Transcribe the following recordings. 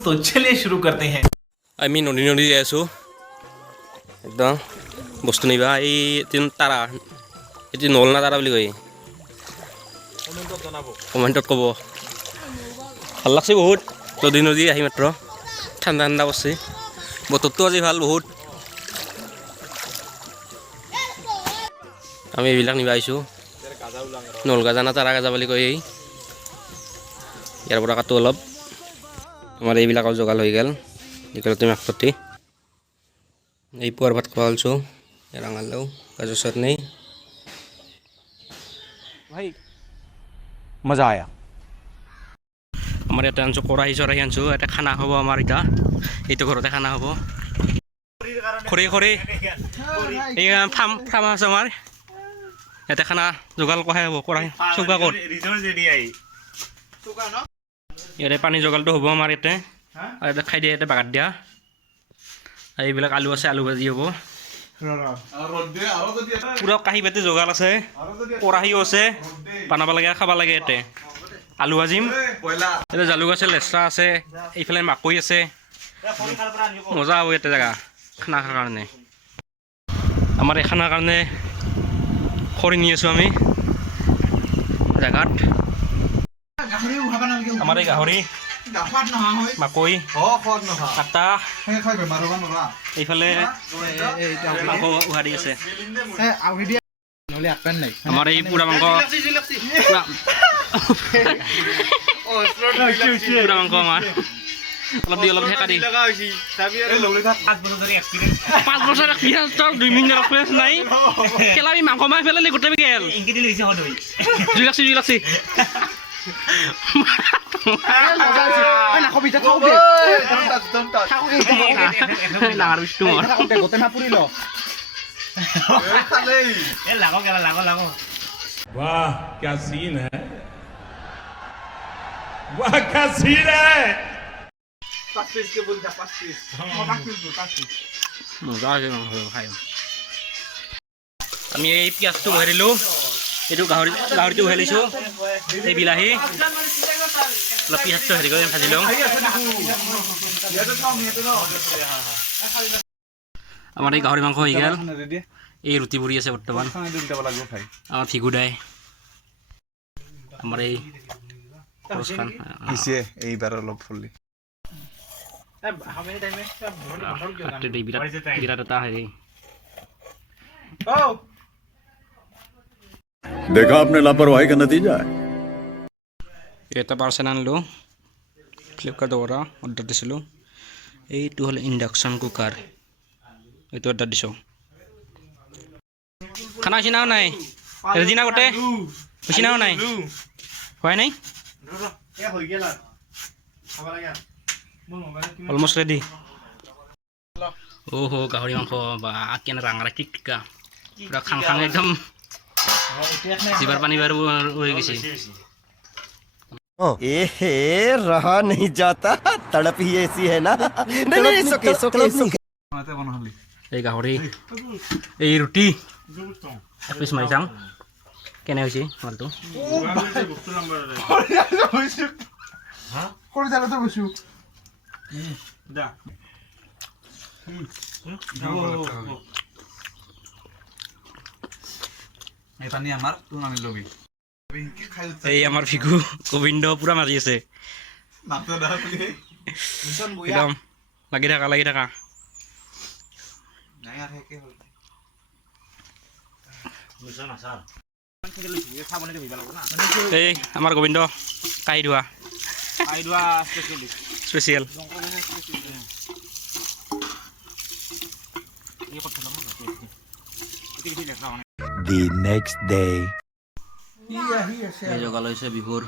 तो चलिए शुरू करते हैं। আমি নদী যাই আছোঁ একদম বস্তু নিবা এই তাৰা এইটো নল না তাৰা বুলি কয় কমেণ্টত ক'ব ভাল লাগছে বহুত নদী আহি মাত্ৰ ঠাণ্ডা ঠাণ্ডা পৰছে বতৰটো আজি ভাল বহুত আমি এইবিলাক নিবা আহিছোঁ নলগাজা না তাৰা গাজা বুলি কয় ইয়াৰ পৰা কাটো অলপ আমাৰ এইবিলাকৰ যোগাল হৈ গ'ল এইকাৰণে মাক পাতি এই পুৱাৰ ভাত খোৱা হ'লছোঁ ৰাঙালাও গাজৰ চাটনি ভাই মজা আয়া আমাৰ ইয়াতে আনছোঁ কৰাহি চৰাহি আনছোঁ ইয়াতে খানা হ'ব আমাৰ এতিয়া এইটো ঘৰতে খানা হ'ব খৰি এই ফাৰ্ম আছে আমাৰ ইয়াতে খানা যোগাল কৰাই হ'ব কৰাহি চৌকা ক'ত ইয়াতে পানী যোগালটো হ'ব আমাৰ ইয়াতে ইয়াতে খাই দিয়ে ইয়াতে বাগাত দিয়া এইবিলাক আলু আছে আলু ভাজি হ'ব পুৰা কাঁহী বাতি যোগাল আছে কৰাহিও আছে বনাব লাগে খাব লাগে ইয়াতে আলু ভাজিম ইয়াতে জালুক আছে লেচৰা আছে এইফালে মাকৈ আছে মজা হ'ব ইয়াতে জেগা খানা খোৱাৰ কাৰণে আমাৰ এই খানাৰ কাৰণে খৰি নি আছোঁ আমি জেগাত আমাৰ এই গাহৰি মাকৈ আটা এইফালে মাংস উহাৰি আছে আমাৰ এই পুৰা মাংস পুৰা মাংস আমাৰ অলপ দি অলপ ঠেকা দি 5 বছৰ এক্সপিৰিয়েঞ্চ 2 মিনিট এক্সপিৰিয়েঞ্চ নাই খেলাবি মাংস মাছ ফেলে গোটেই গেল জুই লাগছি वाह क्या सीन है वाह क्या सीन है আমি এই পিঁয়াজটো বহাই দিলোঁ এইটো গাহৰিটো বহাই লৈছোঁ এই বিলাহী অলপ পিঁয়াজটো হেৰি কৰি ভাজি লওঁ আমাৰ এই গাহৰি মাংস হৈ গ'ল এই ৰুটি পুৰি আছে বৰ্তমান আমাৰ ফিগু দাই আমাৰ এই এইবাৰ অলপ ফুলি বিৰাট এটা হেৰি देखा आपने लापरवाही का नतीजा है এটা পাৰ্চেল আনিলোঁ ফ্লিপকাৰ্টৰ পৰা অৰ্ডাৰ দিছিলোঁ এইটো হ'ল ইণ্ডাকশ্যন কুকাৰ এইটো অৰ্ডাৰ দিছোঁ খানা হৈছে নাও নাই ৰেডি না গোটেই হৈছে নাও নাই হয় নাই অলমষ্ট ৰেডি অহ গাহৰি মাংস বা কেনে ৰাঙাৰা টিকা পুৰা খাং খাং একদম জিভাৰ পানী বাৰ হৈ গৈছে एहे रहा नहीं जाता तड़प ही ऐसी है ना नहीं नहीं सोके এই গাহৰি এই ৰুটি পিছ মাৰি চাওঁ কেনে হৈছে মালটো এই আমাৰ ফিগু গোবিন্দ পুৰা মাৰি আছে একদম লাগি থাকা এই আমাৰ গোবিন্দ কাহি ধোৱা স্পেচিয়েল The next day এই যোগাল হৈছে বিহুৰ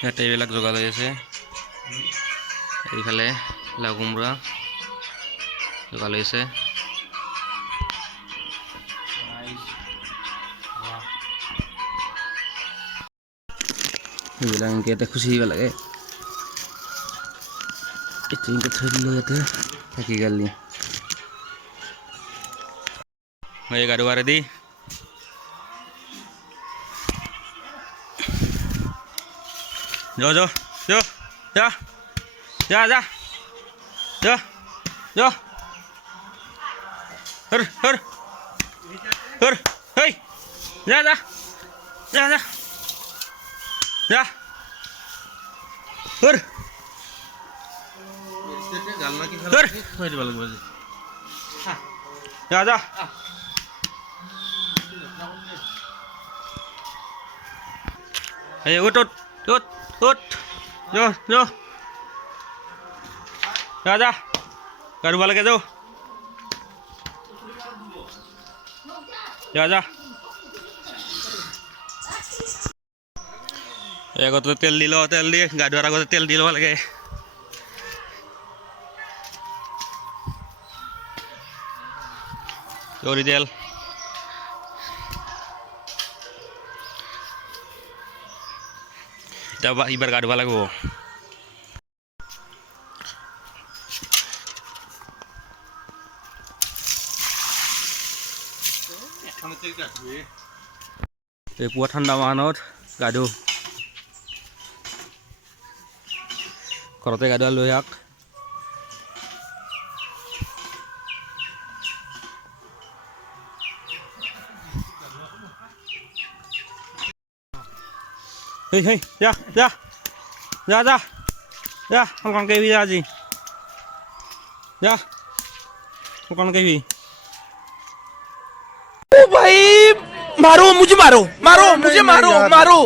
ইয়াতে এইবিলাক যোগাল হৈ আছে এইফালে লাও কোমোৰা যোগাল হৈ আছে এইবিলাক এনেকৈ ইয়াতে খুচি দিব লাগে এইটো এনেকৈ থৈ দিলোঁ ইয়াতে থাকি গ'ল এই গাড়ী ready Jo, jo, jo, ja, ja, ja, ja, jo. Hur, hur, hur, hei, ja, ja, ja, ja, ja, hur, hur, ja, ja. Ayo ut ut ut ut. Yo yo. Ya ya. Garu balik itu. Ya ya. Ya kau tel di lo tel di. Gak ada orang kau tel di lo lagi. Yo di tel. Coba ibar gak ada lagu. Buat ঠান্ডা মানত গাধু ঘৰতে গাধুৱা লৈ আহক হেই হেই যা যা যা যা যা অলকণ কেবি যা আজি যা অলকণ কেবি भाई मारो मुझे मारो मारो मुझे मारो मारो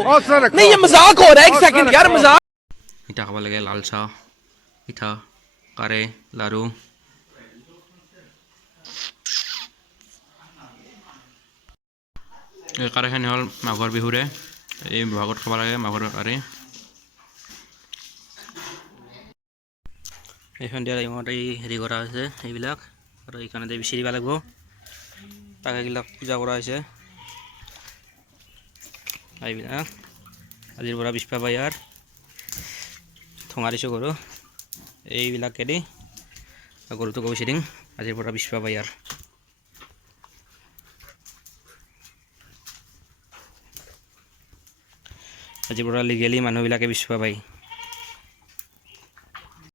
नहीं ये मजाक हो रहा है एक सेकंड यार मजाक পিঠা খাব লাগে লাল চাহ পিঠা কাৰে লাৰু এই কাৰেখানি হ'ল মাঘৰ বিহুৰে এই বহাগত খাব লাগে মাঘৰ কাৰে এই সন্ধিয়া টাইমত এই হেৰি কৰা হৈছে এইবিলাক আৰু এইখনতে বিচাৰি দিব লাগিব টাকাগিলাক পূজা কৰা হৈছে এইবিলাক আজিৰ পৰা বিস্পা পায়াৰ ঠঙা দিছোঁ গৰু এইবিলাকেদি গৰুটো গৈছে দিম আজিৰ পৰা বিস্পা পায়াৰ আজিৰ পৰা লিগেলি মানুহবিলাকে বিস্পা পায়